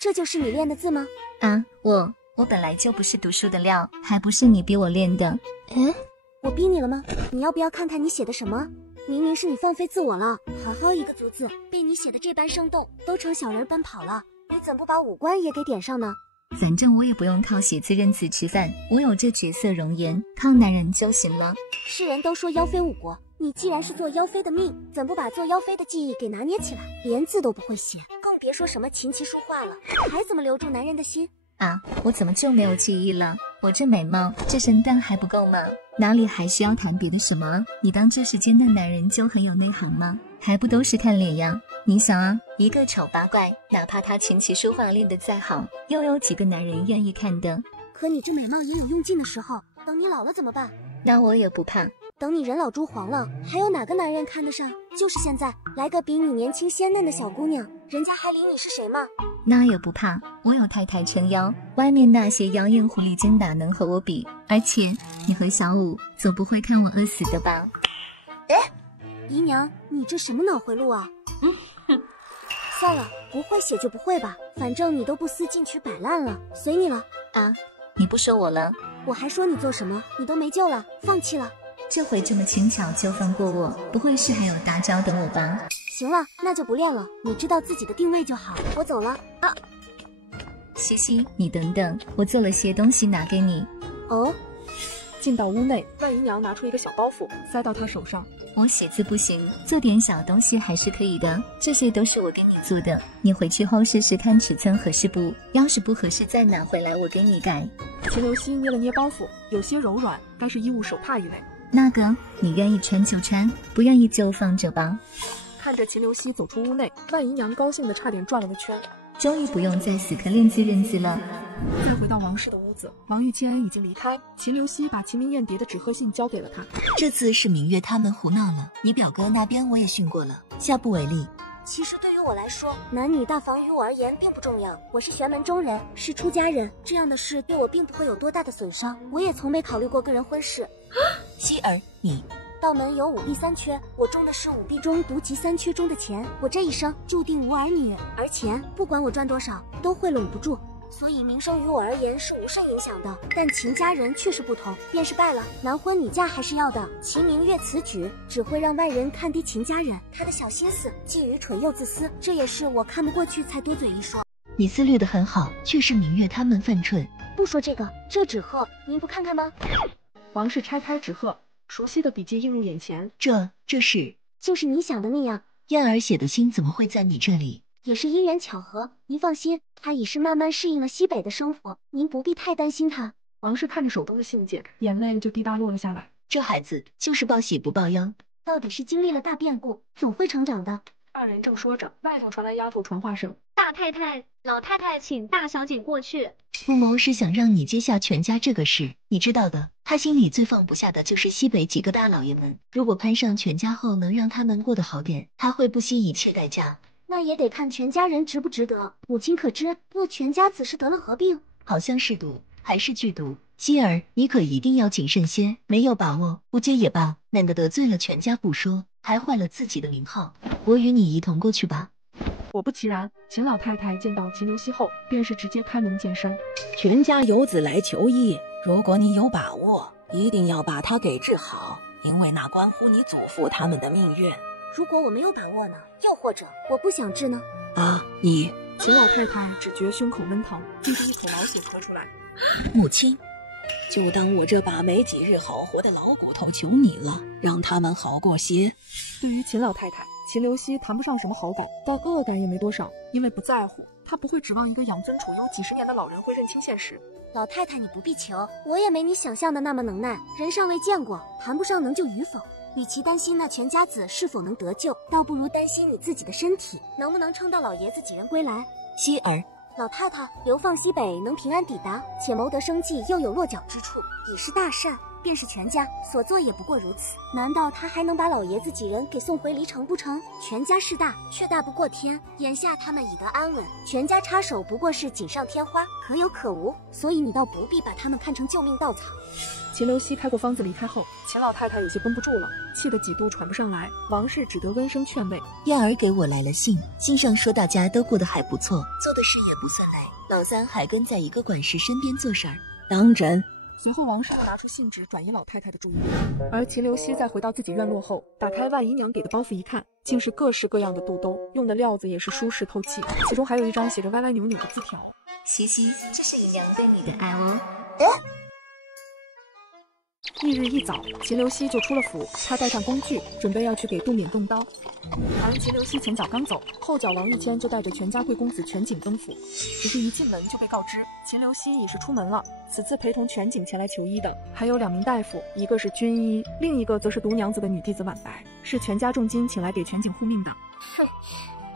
这就是你练的字吗？啊，我本来就不是读书的料，还不是你逼我练的。我逼你了吗？你要不要看看你写的什么？明明是你放飞自我了，好好一个足字，被你写的这般生动，都成小人奔跑了，你怎不把五官也给点上呢？反正我也不用靠写字认字吃饭，我有这绝色容颜，靠男人就行了。世人都说妖妃误国，你既然是做妖妃的命，怎不把做妖妃的技艺给拿捏起来？连字都不会写，更别说什么琴棋书画了，还怎么留住男人的心？啊，我怎么就没有记忆了？我这美貌，这身段还不够吗？哪里还需要谈别的什么？你当这世间的男人就很有内行吗？还不都是看脸呀？你想啊，一个丑八怪，哪怕他琴棋书画练得再好，又有几个男人愿意看的？可你这美貌也有用尽的时候，等你老了怎么办？那我也不怕。等你人老珠黄了，还有哪个男人看得上？就是现在，来个比你年轻鲜嫩的小姑娘，人家还理你是谁吗？那也不怕，我有太太撑腰，外面那些妖艳狐狸精哪能和我比？而且你和小五总不会看我饿死的吧？姨娘，你这什么脑回路啊？算了，不会写就不会吧，反正你都不思进取摆烂了，随你了。啊，你不说我了？我还说你做什么？你都没救了，放弃了。这回这么轻巧就放过我，不会是还有大招等我吧？行了，那就不练了，你知道自己的定位就好。我走了。啊，西西，你等等，我做了些东西拿给你。哦。进到屋内，万姨娘拿出一个小包袱，塞到她手上。我写字不行，做点小东西还是可以的，这些都是我给你做的，你回去后试试看尺寸合适不？要是不合适再拿回来我给你改。秦留希捏了捏包袱，有些柔软，该是衣物手帕一类。那个你愿意穿就穿，不愿意就放着吧。看着秦留希走出屋内，万姨娘高兴得差点转了个圈。终于不用再死磕练字认字了。再回到王氏的屋子，王玉谦已经离开，秦留希把秦明燕叠的纸鹤信交给了他。这次是明月他们胡闹了，你表哥那边我也训过了，下不为例。其实对于我来说，男女大防于我而言并不重要，我是玄门中人，是出家人，这样的事对我并不会有多大的损伤，我也从没考虑过个人婚事。希儿，你道门有五弊三缺，我中的是五弊中独集三缺中的钱，我这一生注定无儿女，而钱不管我赚多少都会拢不住，所以名声于我而言是无甚影响的。但秦家人却是不同，便是败了，男婚女嫁还是要的。秦明月此举只会让外人看低秦家人，他的小心思既愚蠢又自私，这也是我看不过去才多嘴一说。你思虑得很好，却是明月他们犯蠢。不说这个，这纸鹤您不看看吗？王氏拆开纸鹤，熟悉的笔迹映入眼前。这是就是你想的那样。燕儿写的信怎么会在你这里？也是因缘巧合，您放心，他已是慢慢适应了西北的生活，您不必太担心他。王氏看着手中的信件，眼泪就滴答落了下来。这孩子就是报喜不报忧，到底是经历了大变故，总会成长的。二人正说着，外头传来丫头传话声：“大太太，老太太请大小姐过去。”父谋是想让你接下全家这个事，你知道的，他心里最放不下的就是西北几个大老爷们。如果攀上全家后能让他们过得好点，他会不惜一切代价。那也得看全家人值不值得。母亲可知若全家子是得了何病？好像是毒，还是剧毒。希儿，你可一定要谨慎些，没有把握不接也罢，免得得罪了全家不说，还坏了自己的名号。我与你一同过去吧。果不其然，秦老太太见到秦留希后，便是直接开门见山：“全家有子来求医，如果你有把握，一定要把他给治好，因为那关乎你祖父他们的命运。如果我没有把握呢？又或者我不想治呢？”你秦老太太只觉胸口闷疼，逼着一口老血咳出来。母亲，就当我这把没几日好活的老骨头求你了，让他们好过些。对于秦老太太，秦留希谈不上什么好感，但恶感也没多少，因为不在乎，他不会指望一个养尊处优几十年的老人会认清现实。老太太你不必求，我也没你想象的那么能耐，人尚未见过，谈不上能救与否。与其担心那全家子是否能得救，倒不如担心你自己的身体能不能撑到老爷子几人归来。希儿，老太太流放西北能平安抵达，且谋得生计又有落脚之处，已是大善。便是全家，所做也不过如此。难道他还能把老爷子几人给送回离城不成？全家势大，却大不过天。眼下他们已得安稳，全家插手不过是锦上添花，可有可无。所以你倒不必把他们看成救命稻草。秦刘希开过方子离开后，秦老太太有些绷不住了，气得几度喘不上来。王氏只得温声劝慰。燕儿给我来了信，信上说大家都过得还不错，做的事也不算累。老三还跟在一个管事身边做事儿。当真？随后王氏又拿出信纸转移老太太的注意力。而秦刘希在回到自己院落后，打开万姨娘给的包袱一看，竟是各式各样的肚兜，用的料子也是舒适透气，其中还有一张写着歪歪扭扭的字条。西西，这是姨娘对你的爱哦。翌日一早，秦刘希就出了府，他带上工具，准备要去给杜敏动刀。而秦刘希前脚刚走，后脚王玉谦就带着全家贵公子全景登府。只是一进门就被告知，秦刘希已是出门了。此次陪同全景前来求医的，还有2名大夫，一个是军医，另一个则是毒娘子的女弟子婉白，是全家重金请来给全景护命的。哼，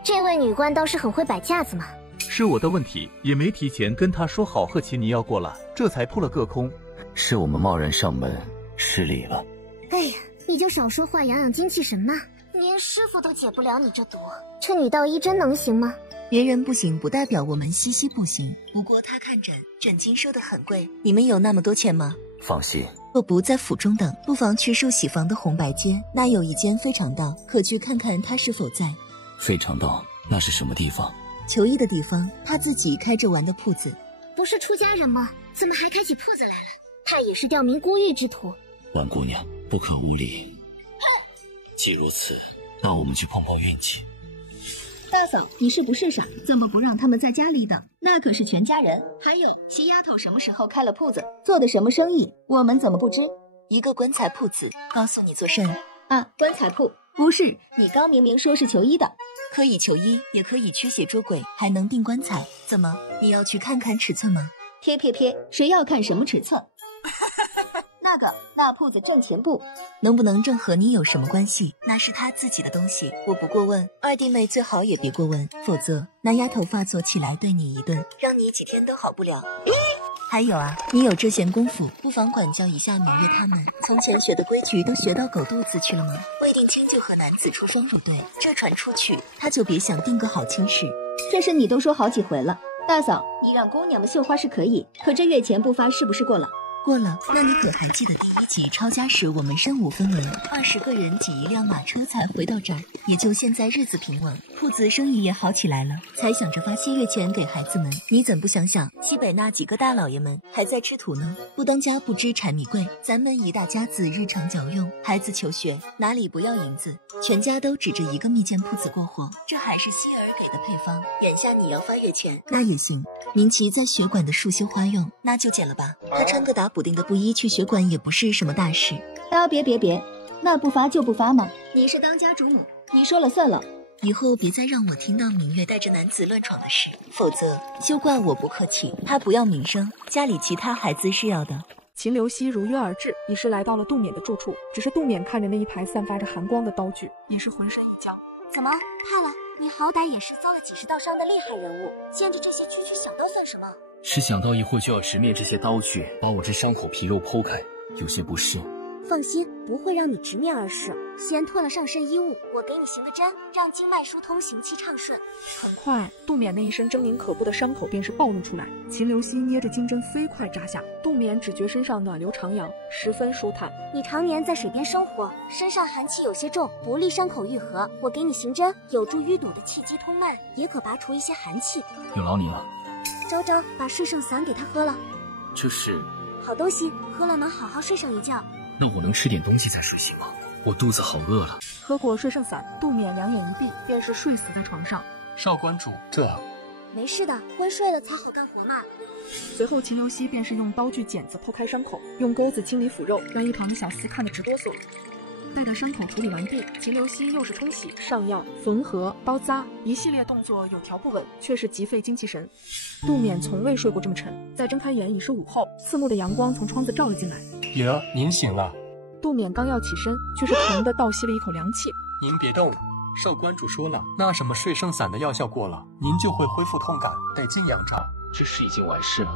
这位女官倒是很会摆架子嘛。是我的问题，也没提前跟他说好贺齐你要过了，这才扑了个空。是我们贸然上门失礼了。哎呀，你就少说话，养养精气神嘛。连师傅都解不了你这毒，这女道医真能行吗？别人不行不代表我们西西不行。不过他看诊金收的很贵，你们有那么多钱吗？放心，若不在府中等，不妨去寿喜坊的红白街，那有一间非常道，可去看看他是否在。非常道那是什么地方？求医的地方，他自己开着玩的铺子。不是出家人吗？怎么还开起铺子来了？他也是吊民孤玉之徒。婉姑娘，不可无礼。既如此，那我们去碰碰运气。大嫂，你是不是傻？怎么不让他们在家里等？那可是全家人。还有，新丫头什么时候开了铺子，做的什么生意，我们怎么不知？一个棺材铺子，告诉你做甚？啊，棺材铺。不是，你刚明明说是求医的。可以求医，也可以驱邪捉鬼，还能订棺材。怎么，你要去看看尺寸吗？撇，谁要看什么尺寸？那铺子挣钱不？能不能挣和你有什么关系？那是他自己的东西，我不过问。二弟妹最好也别过问，否则那丫头发作起来对你一顿，让你几天都好不了。还有啊，你有这闲工夫，不妨管教一下明月他们。从前学的规矩都学到狗肚子去了吗？未定亲就和男子出双入对，这传出去，他就别想定个好亲事。这事你都说好几回了，大嫂，你让姑娘们绣花是可以，可这月钱不发是不是过了？过了。那你可还记得第1集抄家时我们身无分文，20个人挤一辆马车才回到这儿？也就现在日子平稳，铺子生意也好起来了，才想着发些月钱给孩子们。你怎不想想，西北那几个大老爷们还在吃土呢？不当家不知柴米贵，咱们一大家子日常嚼用，孩子求学哪里不要银子？全家都指着一个蜜饯铺子过活，这还是希儿给的配方。眼下你要发月钱，那也行。明琪在学馆的束绣花用，那就剪了吧。他穿个打补丁的布衣去学馆也不是什么大事。别，那不发就不发嘛。你是当家主母，你说了算了。以后别再让我听到明月带着男子乱闯的事，否则休怪我不客气。他不要名声，家里其他孩子是要的。秦刘希如约而至，已是来到了杜勉的住处。只是杜勉看着那一排散发着寒光的刀具，也是浑身一僵。怎么怕了？你好歹也是遭了几十道伤的厉害人物，见着这些区区小刀算什么？是想到一会就要直面这些刀具，把我这伤口皮肉剖开，有些不适。放心，不会让你直面而视。先褪了上身衣物，我给你行个针，让经脉疏通，行气畅顺。很快，杜勉那一身狰狞可怖的伤口便是暴露出来。秦刘希捏着金针飞快扎下，杜勉只觉身上暖流徜徉，十分舒坦。你常年在水边生活，身上寒气有些重，不利伤口愈合。我给你行针，有助淤堵的气机通脉，也可拔除一些寒气。有劳你了。昭昭，把睡圣散给他喝了。这是好东西，喝了能好好睡上一觉。那我能吃点东西再睡行吗？我肚子好饿了。喝过睡圣散，杜勉两眼一闭，便是睡死在床上。少关主，这没事的，昏睡了才好干活嘛。随后秦刘希便是用刀具剪子剖开伤口，用钩子清理腐肉，让一旁的小厮看得直哆嗦。待到伤口处理完毕，秦刘希又是冲洗、上药、缝合、包扎，一系列动作有条不紊，却是极费精气神。杜勉从未睡过这么沉，再睁开眼已是午后，刺目的阳光从窗子照了进来。爷儿，您醒了。杜勉刚要起身，却是疼得倒吸了一口凉气。您别动，少关主说了，那什么睡圣散的药效过了，您就会恢复痛感，得静养着。这事已经完事了。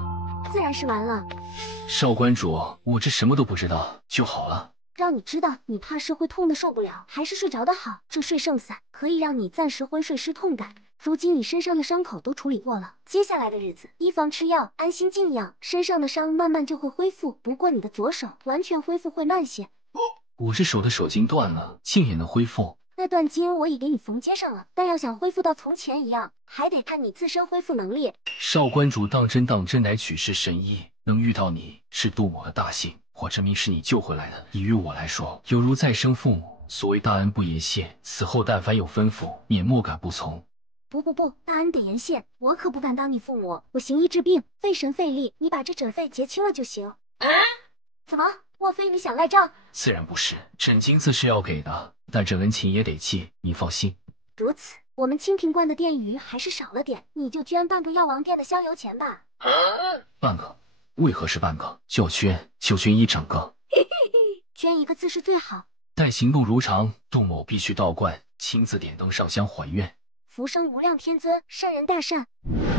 自然是完了。少关主，我这什么都不知道就好了。让你知道，你怕是会痛的受不了，还是睡着的好。这睡圣散可以让你暂时昏睡失痛感。如今你身上的伤口都处理过了，接下来的日子依房吃药，安心静养，身上的伤慢慢就会恢复。不过你的左手完全恢复会慢些。我这手的手筋断了，竟也能恢复？那段筋我已给你缝接上了，但要想恢复到从前一样，还得看你自身恢复能力。少关主当真乃举世神医，能遇到你是度我的大幸。我这命是你救回来的，你于我来说犹如再生父母。所谓大恩不言谢，此后但凡有吩咐，你莫敢不从。不，大恩得言谢，我可不敢当你父母。我行医治病，费神费力，你把这诊费结清了就行。怎么，莫非你想赖账？自然不是，诊金自是要给的，但这恩情也得记，你放心。如此，我们清平观的店鱼还是少了点，你就捐半个药王殿的香油钱吧。半个？为何是半个？就捐一整个。捐一个字是最好。待行动如常，杜某必须道观亲自点灯上香还愿。福生无量天尊，圣人大善。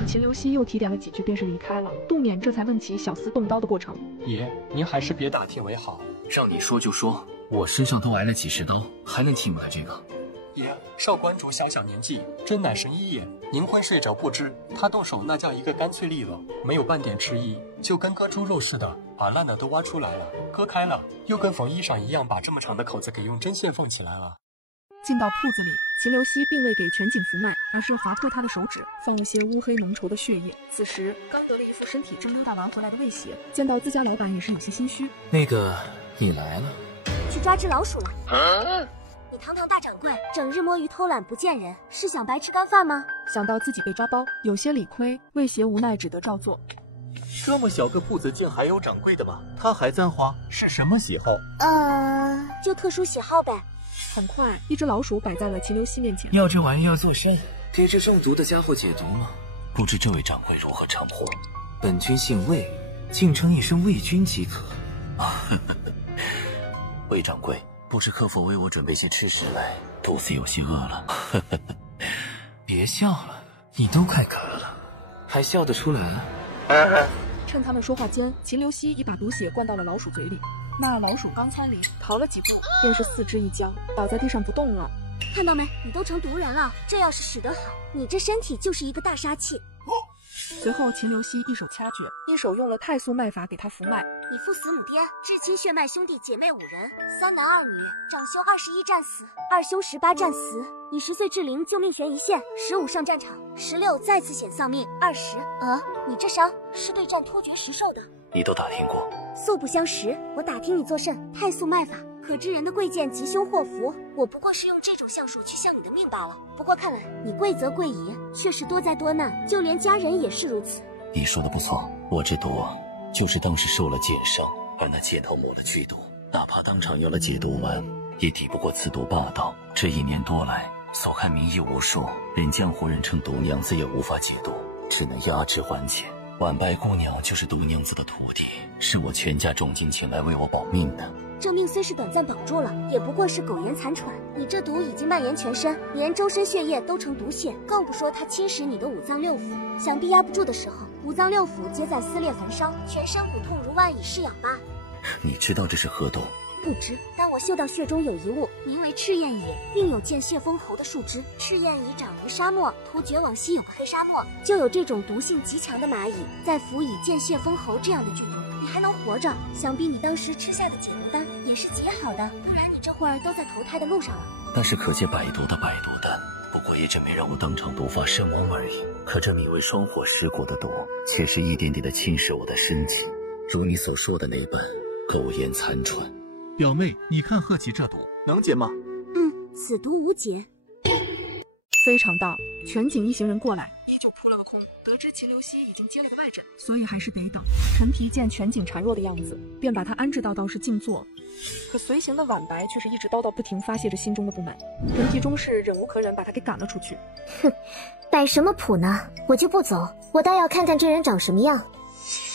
秦刘熙又提点了几句，便是离开了。杜勉这才问起小厮动刀的过程。爷，您还是别打听为好。让你说就说，我身上都挨了几十刀，还能听不来这个？爷，少关主小小年纪，真乃神医也。您昏睡着不知，他动手那叫一个干脆利落，没有半点迟疑，就跟割猪肉似的，把烂的都挖出来了，割开了，又跟缝衣裳一样，把这么长的口子给用针线缝起来了。进到铺子里，秦刘熙并未给全景服脉，而是划破他的手指，放了些乌黑浓稠的血液。此时刚得了一副身体正溜达完回来的魏邪，见到自家老板也是有些心虚。那个，你来了。去抓只老鼠了。你堂堂大掌柜，整日摸鱼偷懒不见人，是想白吃干饭吗？想到自己被抓包，有些理亏，魏邪无奈只得照做。这么小个铺子竟还有掌柜的吗？他还簪花，是什么喜好？就特殊喜好呗。很快，一只老鼠摆在了秦刘熙面前。要这玩意儿做甚？给这中毒的家伙解毒吗？不知这位掌柜如何称呼？本君姓魏，敬称一声魏君即可。魏掌柜，不知可否为我准备些吃食来？肚子有些饿了。别笑了，你都快渴了，还笑得出来了？趁他们说话间，秦刘熙已把毒血灌到了老鼠嘴里。那老鼠刚参离，逃了几步，便是四肢一僵，倒在地上不动了。看到没？你都成毒人了，这要是使得好，你这身体就是一个大杀器。随后，秦刘熙一手掐诀，一手用了太素脉法给他扶脉。你父死母爹，至亲血脉兄弟姐妹5人，3男2女，长兄21战死，二兄18战死。你10岁至龄就命悬一线，15上战场，16再次险丧命，20。你这伤是对战突厥时受的。你都打听过？素不相识，我打听你作甚？太素脉法可知人的贵贱吉凶祸福，我不过是用这种相术去相你的命罢了。不过看来你贵则贵矣，却是多灾多难，就连家人也是如此。你说的不错，我这毒就是当时受了箭伤，而那箭头抹了剧毒，哪怕当场用了解毒丸，也抵不过此毒霸道。这1年多来，所看名医无数，连江湖人称毒娘子也无法解毒，只能压制缓解。婉白姑娘就是毒娘子的徒弟，是我全家重金请来为我保命的。这命虽是短暂保住了，也不过是苟延残喘。你这毒已经蔓延全身，连周身血液都成毒血，更不说它侵蚀你的5脏6腑，想必压不住的时候，5脏6腑皆在撕裂焚烧，全身骨痛如万，以噬养吧。你知道这是何毒？不知，但我嗅到血中有一物，名为赤焰蚁，另有见血封喉的树枝。赤焰蚁长于沙漠，突厥往西有个黑沙漠，就有这种毒性极强的蚂蚁，再辅以见血封喉这样的剧毒，你还能活着，想必你当时吃下的解毒丹也是极好的，不然你这会儿都在投胎的路上了。那是可借百毒的百毒丹，不过也只没让我当场毒发身亡而已。可这名为双火石果的毒，却是一点点的侵蚀我的身体，如你所说的那般苟延残喘。表妹，你看贺琪这毒能解吗？此毒无解。非常到，全景一行人过来，依旧扑了个空。得知秦刘熙已经接了个外诊，所以还是得等。陈皮见全景孱弱的样子，便把他安置到道士静坐。可随行的婉白却是一直叨叨不停，发泄着心中的不满。陈皮终是忍无可忍，把他给赶了出去。哼，摆什么谱呢？我就不走，我倒要看看这人长什么样。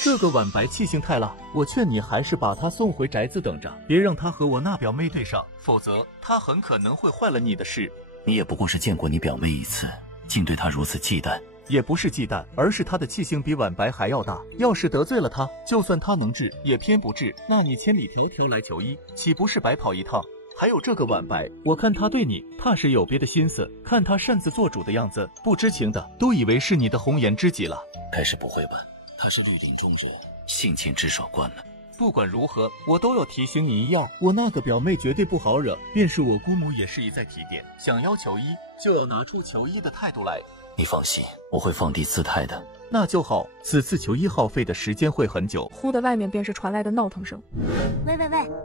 这个婉白气性太辣，我劝你还是把他送回宅子等着，别让他和我那表妹对上，否则他很可能会坏了你的事。你也不过是见过你表妹一次，竟对她如此忌惮，也不是忌惮，而是他的气性比晚白还要大。要是得罪了他，就算他能治，也偏不治，那你千里迢迢来求医，岂不是白跑一趟？还有这个晚白，我看他对你怕是有别的心思，看他擅自做主的样子，不知情的都以为是你的红颜知己了。该是不会吧？他是绿林中人，性情之少惯了。不管如何，我都要提醒你一样，我那个表妹绝对不好惹，便是我姑母也是一再提点，想要求医就要拿出求医的态度来。你放心，我会放低姿态的。那就好，此次求医耗费的时间会很久。忽的外面便是传来的闹腾声。喂，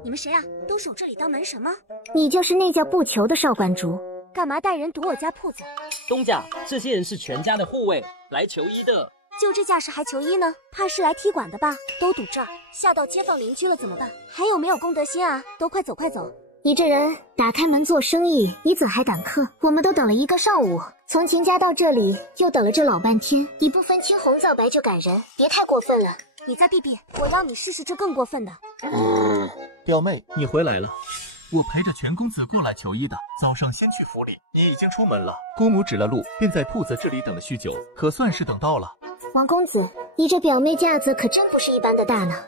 你们谁啊？都守这里当门神吗？你就是那叫不求的少观主，干嘛带人堵我家铺子？东家，这些人是全家的护卫，来求医的。就这架势还求医呢？怕是来踢馆的吧？都堵这儿，吓到街坊邻居了怎么办？还有没有公德心啊？都快走快走！你这人打开门做生意，你怎还赶客？我们都等了1个上午，从秦家到这里又等了这老半天，你不分青红皂白就赶人，别太过分了。你再避避，我让你试试这更过分的。表妹，你回来了。我陪着全公子过来求医的，早上先去府里。你已经出门了，姑母指了路，便在铺子这里等了许久，可算是等到了。王公子，你这表妹架子可真不是一般的大呢。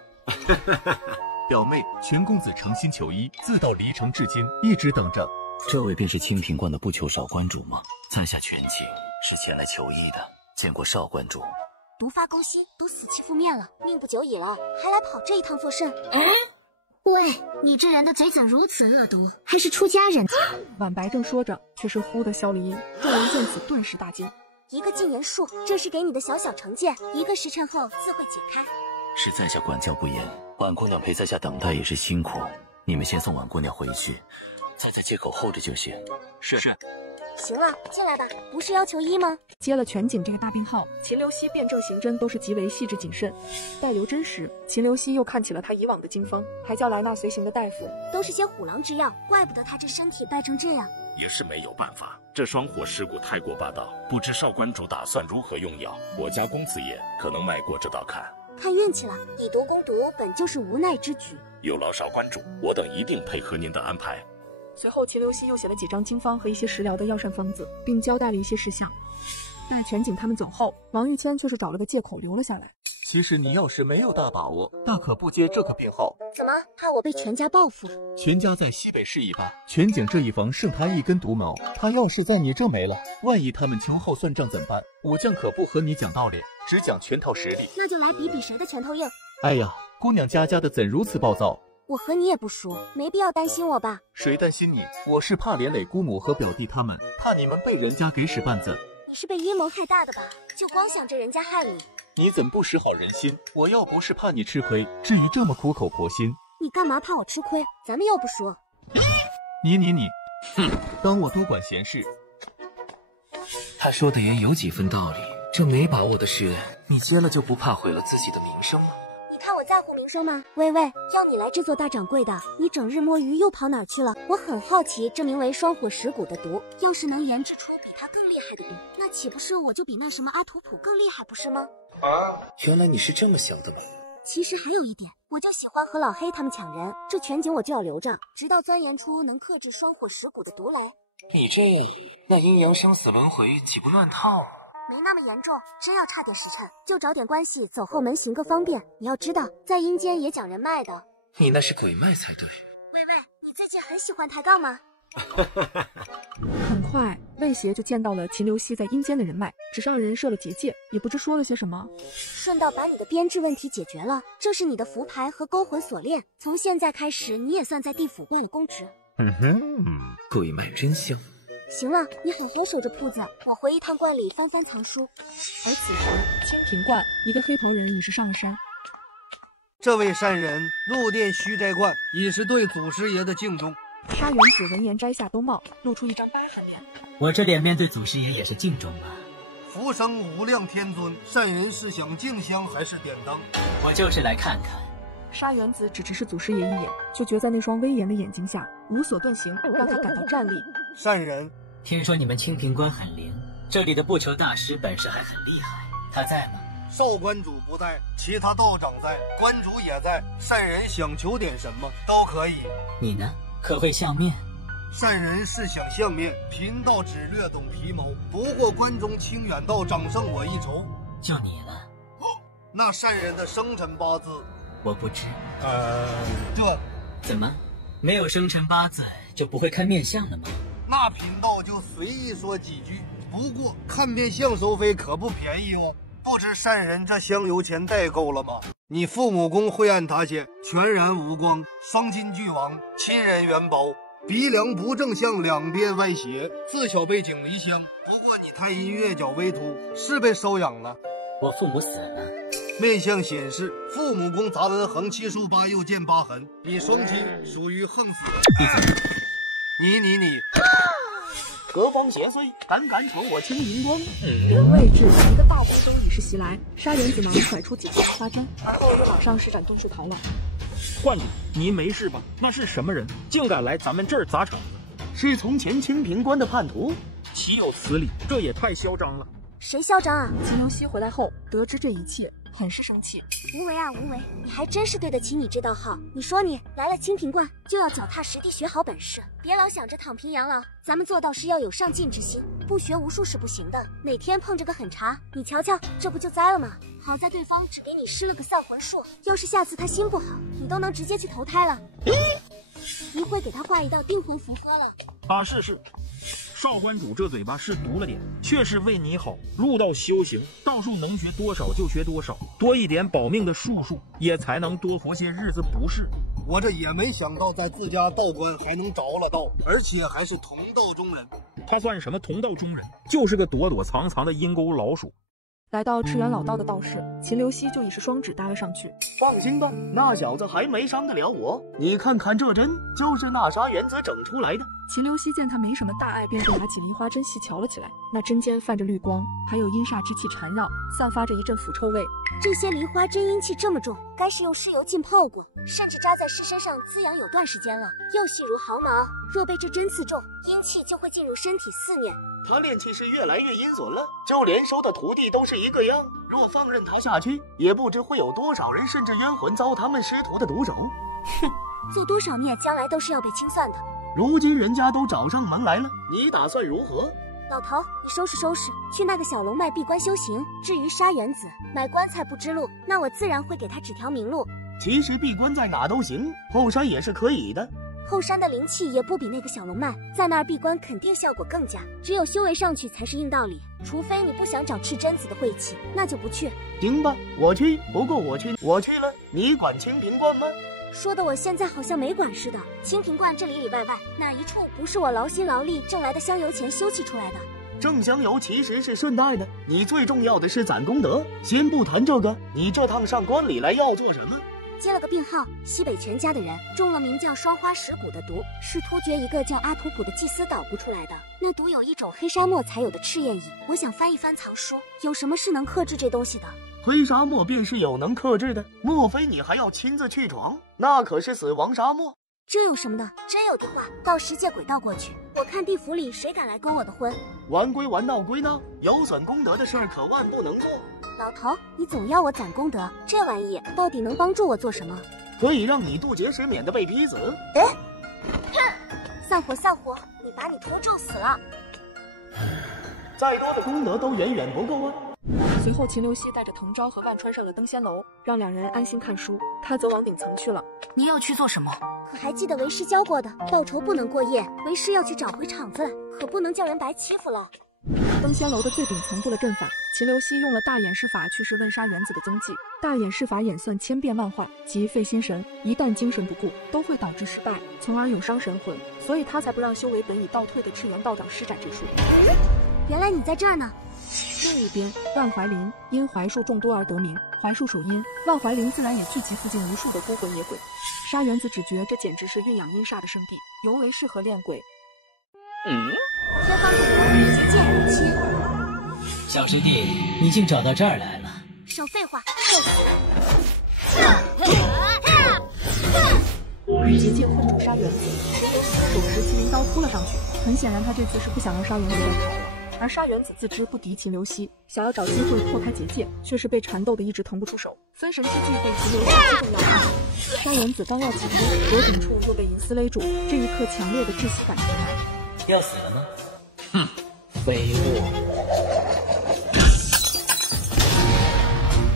表妹，全公子诚心求医，自到离城至今一直等着。这位便是清平观的不求少观主吗？在下全景，是前来求医的，见过少观主。毒发攻心，都死气覆面了，命不久矣了，还来跑这一趟作甚？哎，喂，你这人的嘴怎如此恶毒？还是出家人？晚白正说着，却是忽的消了音。众人见此，顿时大惊。一个禁言术，这是给你的小小惩戒，1个时辰后自会解开。是在下管教不严，婉姑娘陪在下等待也是辛苦，你们先送婉姑娘回去，再在街口候着就行。是。行了，进来吧，不是要求医吗？接了全景这个大病号，秦留希辨证刑侦都是极为细致谨慎。待留针时，秦留希又看起了他以往的经风，还叫来那随行的大夫，都是些虎狼之药，怪不得他这身体败成这样。也是没有办法，这双火尸骨太过霸道，不知少观主打算如何用药，我家公子也可能迈过这道坎。看运气了，以毒攻毒本就是无奈之举。有劳少观主，我等一定配合您的安排。随后秦留希又写了几张经方和一些食疗的药膳方子，并交代了一些事项。待全景他们走后，王玉谦却是找了个借口留了下来。其实你要是没有大把握，大可不接这个病号。怎么怕我被全家报复？全家在西北市一霸，全景这一房剩他一根独苗，他要是在你这没了，万一他们秋后算账怎办？武将可不和你讲道理，只讲全套实力。那就来比比谁的拳头硬。哎呀，姑娘家的怎如此暴躁？我和你也不熟，没必要担心我吧？谁担心你？我是怕连累姑母和表弟他们，怕你们被人家给使绊子。你是被阴谋害大的吧？就光想着人家害你。你怎不识好人心？我要不是怕你吃亏，至于这么苦口婆心？你干嘛怕我吃亏？咱们又不熟。你，哼，当我多管闲事。他说的也有几分道理，这没把握的事，你接了就不怕毁了自己的名声吗？你看我在乎名声吗？喂，要你来这座大掌柜的，你整日摸鱼又跑哪儿去了？我很好奇，这名为双火蚀骨的毒，要是能研制出比它更厉害的毒，那岂不是我就比那什么阿图普更厉害，不是吗？原来你是这么想的吗？其实还有一点，我就喜欢和老黑他们抢人，这全景我就要留着，直到钻研出能克制双火蚀骨的毒来。你这样，那阴阳生死轮回岂不乱套？没那么严重，真要差点时辰，就找点关系走后门行个方便。你要知道，在阴间也讲人脉的。你那是鬼脉才对。喂，你最近很喜欢抬杠吗？很快，魏邪就见到了秦留希在阴间的人脉，只让人设了结界，也不知说了些什么。顺道把你的编制问题解决了，这是你的符牌和勾魂锁链，从现在开始，你也算在地府挂了公职。鬼脉真香。行了，你好好守着铺子，我回一趟观里翻翻藏书。而此时，清平观一个黑头人已是上了山。这位山人入殿须斋观，已是对祖师爷的敬重。沙原子闻言摘下兜帽，露出一张疤痕脸。我这脸面对祖师爷也是敬重啊。福生无量天尊，善人是想敬香还是点灯？我就是来看看。沙原子只直视祖师爷一眼，就觉在那双威严的眼睛下无所遁形，让他感到战栗。善人，听说你们清平观很灵，这里的不求大师本事还很厉害，他在吗？少观主不在，其他道长在，观主也在。善人想求点什么都可以。你呢？可会相面？善人是想相面，贫道只略懂皮毛，不过关中清远道长胜我一筹。就你了。那善人的生辰八字，我不知。这怎么没有生辰八字就不会看面相了吗？那贫道就随意说几句。不过看面相收费可不便宜哦。不知善人这香油钱带够了吗？你父母宫晦暗塌陷，全然无光，伤亲俱亡，亲人缘薄，鼻梁不正向两边歪斜，自小背井离乡。不过你太阴月角微凸，是被收养了。我父母死了。面相显示父母宫杂纹横七竖八，又见疤痕，你双亲属于横死。闭嘴！你。何方邪祟，胆敢闯我清平关？人未至，一个大红灯已是袭来，沙原子忙甩出金色花针，而后跑上施展遁术逃了。观主，您没事吧？那是什么人，竟敢来咱们这儿砸场子？是从前清平关的叛徒？岂有此理！这也太嚣张了！谁嚣张啊？秦留希回来后得知这一切，很是生气。无为啊无为，你还真是对得起你这道号。你说你来了清平观，就要脚踏实地学好本事，别老想着躺平养老。咱们做道士要有上进之心，不学无术是不行的。哪天碰着个狠茬，你瞧瞧，这不就栽了吗？好在对方只给你施了个散魂术，要是下次他心不好，你都能直接去投胎了。一会给他画一道定魂符喝了。是。少观主这嘴巴是毒了点，却是为你好。入道修行，道术能学多少就学多少，多一点保命的术数，也才能多活些日子，不是？我这也没想到，在自家道观还能着了道，而且还是同道中人。他算什么同道中人？就是个躲躲藏藏的阴沟老鼠。来到赤元老道的道士，秦留希就已是双指搭了上去。放心吧，那小子还没伤得了我。你看看这针，就是那沙原子整出来的。秦留希见他没什么大碍，便是拿起梨花针细瞧了起来。那针尖泛着绿光，还有阴煞之气缠绕，散发着一阵腐臭味。这些梨花针阴气这么重，该是用尸油浸泡过，甚至扎在尸身上滋养有段时间了，又细如毫毛。若被这针刺中，阴气就会进入身体肆虐。他练气是越来越阴损了，就连收的徒弟都是一个样。若放任他下去，也不知会有多少人甚至冤魂遭他们师徒的毒手。哼，做多少孽，将来都是要被清算的。如今人家都找上门来了，你打算如何？老头，你收拾收拾，去那个小龙脉闭关修行。至于沙原子买棺材不知路，那我自然会给他指条明路。其实闭关在哪都行，后山也是可以的。后山的灵气也不比那个小龙脉，在那儿闭关肯定效果更佳。只有修为上去才是硬道理，除非你不想长赤贞子的晦气，那就不去。行吧，我去。不过我去了，你管清平观吗？说的我现在好像没管似的。清平观这里里外外哪一处不是我劳心劳力挣来的香油钱修葺出来的？挣香油其实是顺带的，你最重要的是攒功德。先不谈这个，你这趟上关里来要做什么？接了个病号，西北全家的人中了名叫双花石骨的毒，是突厥一个叫阿图普的祭司捣鼓出来的。那毒有一种黑沙漠才有的赤焰液，我想翻一翻藏书，有什么是能克制这东西的？黑沙漠便是有能克制的，莫非你还要亲自去闯？那可是死亡沙漠。这有什么的？真有的话，到十界轨道过去，我看地府里谁敢来勾我的婚。玩归玩，闹归闹，有损功德的事儿可万不能做。老头，你总要我攒功德，这玩意到底能帮助我做什么？可以让你渡劫时免得被逼死。散伙散伙，你把你徒咒死了。再多的功德都远远不够啊。随后秦留希带着滕昭和万川上了登仙楼，让两人安心看书，他则往顶层去了。你要去做什么？可还记得为师教过的，报仇不能过夜，为师要去找回场子来，可不能叫人白欺负了。登仙楼的最顶层布了阵法，秦留希用了大掩饰法去试问沙原子的踪迹。大掩饰法演算千变万化，极费心神，一旦精神不顾，都会导致失败，从而有伤神魂。所以他才不让修为本已倒退的赤元道长施展这术。原来你在这儿呢。另一边，万怀林因槐树众多而得名，槐树属阴，万怀林自然也聚集附近无数的孤魂野鬼。沙原子只觉这简直是蕴养阴煞的圣地，尤为适合练鬼。天方夜谭，极剑亲。小师弟，你竟找到这儿来了。少废话，受死！极剑困住沙原子，手持麒麟刀扑了上去。很显然，他这次是不想让沙原子再跑了。而沙原子自知不敌秦留希，想要找机会破开结界，却是被缠斗的一直腾不出手。分神之际被秦留希击中腰部，沙原子刚要起飞，脖颈处又被银丝勒住，这一刻强烈的窒息感袭来。要死了吗？哼，废物！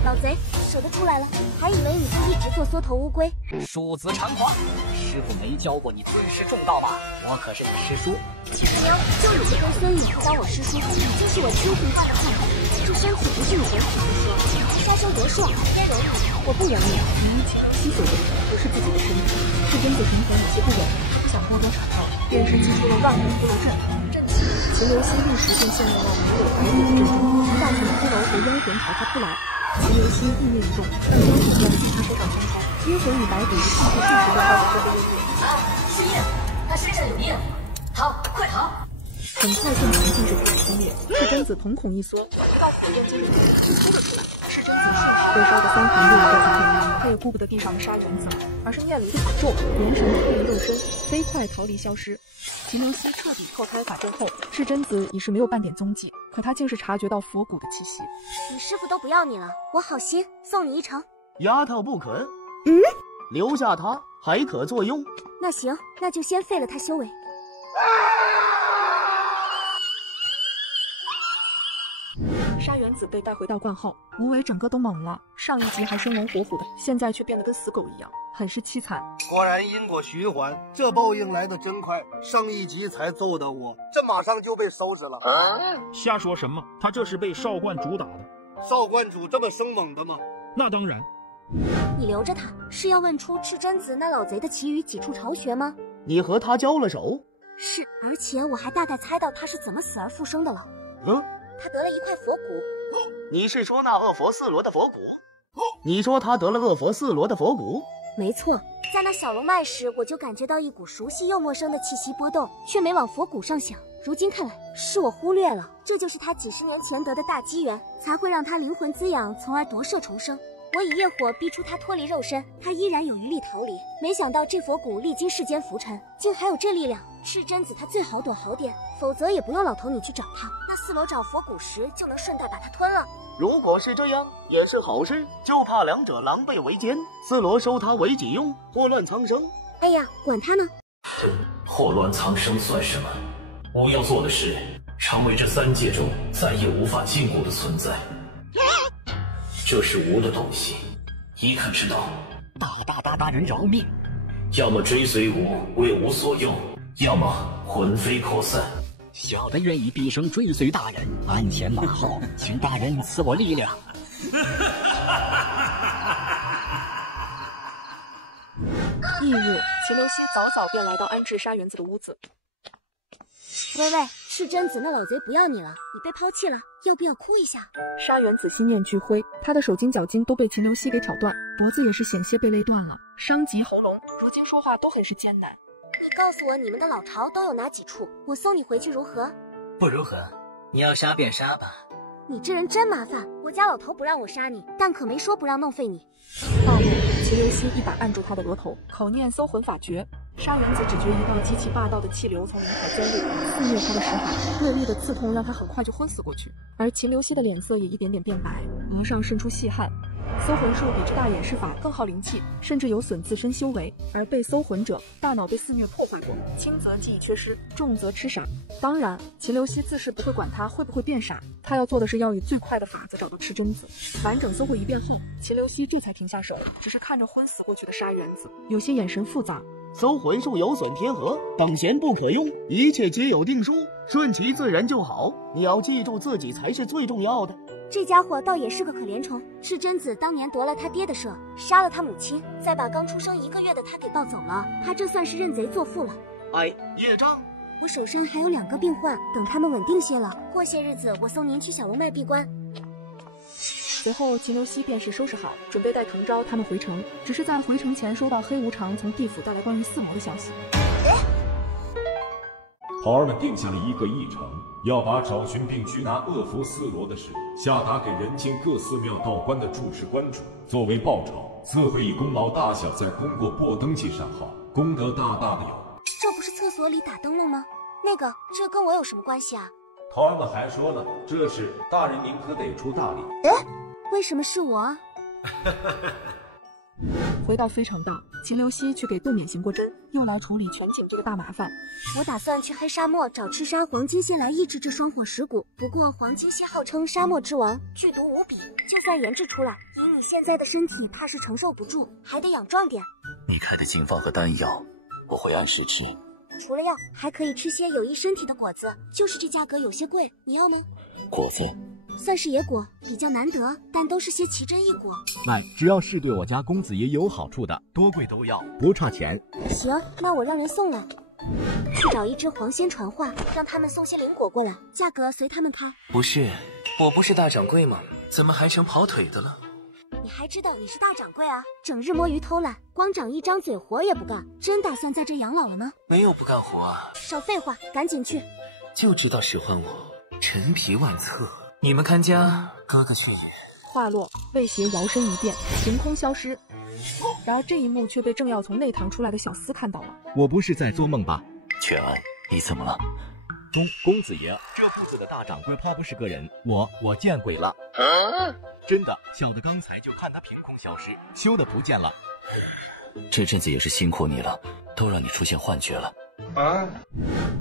老贼，手都出来了，还以为你会一直做缩头乌龟。庶子长话，师傅没教过你尊师重道吗？我可是你师叔。娘，就你这龟孙也会当我师叔，已经是我亲凭记的看法。这身体不是你本体之说，杀生夺硕，天容你，我不忍你。秦留希所为不是自己的身体，是真子神魂有些不稳，不想多吵闹，便是祭出了万古骷髅阵。阵起，秦留希立时便陷入了没有白骨的阵中，一大群骷髅和冤魂朝他扑来。秦留希意念一动，让妖术在他手掌相冲，阴魂与白骨一起被瞬时的包围着被幽灵。失业，他身上有病，逃，快逃！很快现场竟是开始分裂，赤贞子瞳孔一缩，一道火焰精灵突了出来，赤贞子瞬时被烧得三魂六魄尽灭，他也顾不得地上的沙原子，而是念了一个法咒，元神脱离肉身，飞快逃离消失。秦留希彻底破开法阵后，赤贞子已是没有半点踪迹，可他竟是察觉到佛骨的气息。你师傅都不要你了，我好心送你一程。丫头不肯，留下他还可作用。那行，那就先废了他修为。沙原子被带回道观后，无为整个都懵了。上一集还生龙活虎的，现在却变得跟死狗一样，很是凄惨。果然因果循环，这报应来得真快。上一集才揍的我，这马上就被收拾了。瞎说什么？他这是被少观主打的。少观主这么生猛的吗？那当然。你留着他，是要问出赤贞子那老贼的其余几处巢穴吗？你和他交了手？是，而且我还大概猜到他是怎么死而复生的了。他得了一块佛骨。你是说那恶佛四罗的佛骨？你说他得了恶佛四罗的佛骨？没错，在那小龙脉时，我就感觉到一股熟悉又陌生的气息波动，却没往佛骨上想。如今看来，是我忽略了，这就是他几十年前得的大机缘，才会让他灵魂滋养，从而夺舍重生。我以业火逼出他脱离肉身，他依然有余力逃离。没想到这佛骨历经世间浮沉，竟还有这力量。赤贞子他最好躲好点，否则也不用老头你去找他。那四罗找佛骨时，就能顺带把他吞了。如果是这样，也是好事，就怕两者狼狈为奸。四罗收他为己用，祸乱苍生。哎呀，管他呢！祸乱苍生算什么？我要做的是，成为这三界中再也无法禁锢的存在。这是无的东西，一看知道。大人饶命！要么追随吾，为吾所用；要么魂飞魄散。小的愿意毕生追随大人，鞍前马后，请大人赐我力量。翌日，秦留希早便来到安置沙原子的屋子。喂，赤贞子那老贼不要你了，你被抛弃了，要不要哭一下？沙原子心念俱灰，他的手筋脚筋都被秦留希给挑断，脖子也是险些被勒断了，伤及喉咙，如今说话都很是艰难。你告诉我你们的老巢都有哪几处，我送你回去如何？不如何，你要杀便杀吧。你这人真麻烦，我家老头不让我杀你，但可没说不让弄废你。暴怒，秦留希一把按住他的额头，口念搜魂法诀。沙原子只觉一道极其霸道的气流从灵海钻入，肆虐他的识海，锐利的刺痛让他很快就昏死过去。而秦留希的脸色也一点点变白，额上渗出细汗。搜魂术比之大掩饰法更耗灵气，甚至有损自身修为。而被搜魂者，大脑被肆虐破坏过，轻则记忆缺失，重则痴傻。当然，秦留希自是不会管他会不会变傻，他要做的是要以最快的法子找到赤贞子。完整搜过一遍后，秦留希这才停下手，只是看着昏死过去的沙原子，有些眼神复杂。搜魂术有损天和，等闲不可用，一切皆有定数，顺其自然就好。你要记住自己才是最重要的。这家伙倒也是个可怜虫，赤贞子当年夺了他爹的舍，杀了他母亲，再把刚出生1个月的他给抱走了，他这算是认贼作父了。业障。我手上还有2个病患，等他们稳定些了，过些日子我送您去小龙脉闭关。随后，秦留希便是收拾好，准备带滕昭他们回城。只是在回城前，收到黑无常从地府带来关于四魔的消息。桃儿们定下了一个议程，要把找寻并拘拿恶佛四罗的事下达给人间各寺庙道观的住持关主，作为报酬，自会以功劳大小在功过簿登记上号，功德大大的有。这不是厕所里打灯笼吗？那个，这跟我有什么关系啊？头儿们还说呢，这事大人您可得出大力。为什么是我？回到非常道，秦留希去给杜冕行过针，又来处理全景这个大麻烦。我打算去黑沙漠找赤沙黄金蟹来抑制这双火石骨。不过黄金蟹号称沙漠之王，剧毒无比，就算研制出来，以你现在的身体，怕是承受不住，还得养壮点。你开的经方和丹药，我会按时吃。除了药，还可以吃些有益身体的果子，就是这价格有些贵，你要吗？果子算是野果，比较难得，但都是些奇珍异果。买，只要是对我家公子爷有好处的，多贵都要，不差钱。行，那我让人送来。去找一只黄仙传话，让他们送些灵果过来，价格随他们开。不是，我不是大掌柜吗？怎么还成跑腿的了？你还知道你是大掌柜啊？整日摸鱼偷懒，光长一张嘴活也不干，真打算在这养老了吗？没有不干活啊！少废话，赶紧去！就知道使唤我，陈皮万策。你们看家，哥哥去也。话落，魏邪摇身一变，凭空消失。然而这一幕却被正要从内堂出来的小厮看到了。我不是在做梦吧？全安，你怎么了？公子爷，这铺子的大掌柜怕不是个人，我见鬼了！真的，小的刚才就看他凭空消失，咻的不见了。这阵子也是辛苦你了，都让你出现幻觉了。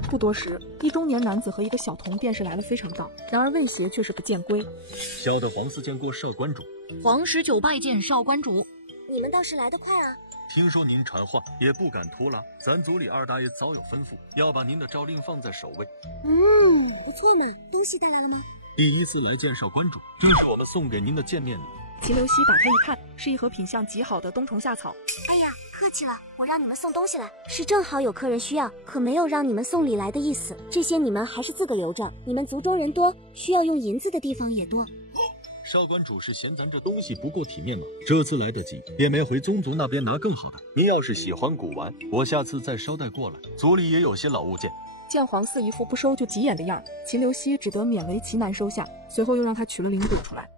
不多时，一中年男子和一个小童便是来了非常道，然而魏邪却是不见归。小的皇嗣见过少关主。皇十九拜见少关主。你们倒是来得快啊！听说您传话，也不敢拖拉。咱族里二大爷早有吩咐，要把您的诏令放在首位。不错嘛，东西带来了吗？第一次来见少关主，这是我们送给您的见面礼。秦留希打开一看，是一盒品相极好的冬虫夏草。哎呀，客气了，我让你们送东西来，是正好有客人需要，可没有让你们送礼来的意思。这些你们还是自个留着，你们族中人多，需要用银子的地方也多。少关主是嫌咱这东西不够体面吗？这次来得及，也没回宗族那边拿更好的。您要是喜欢古玩，我下次再捎带过来。族里也有些老物件。见皇嗣一副不收就急眼的样，秦留希只得勉为其难收下，随后又让他取了灵骨出来。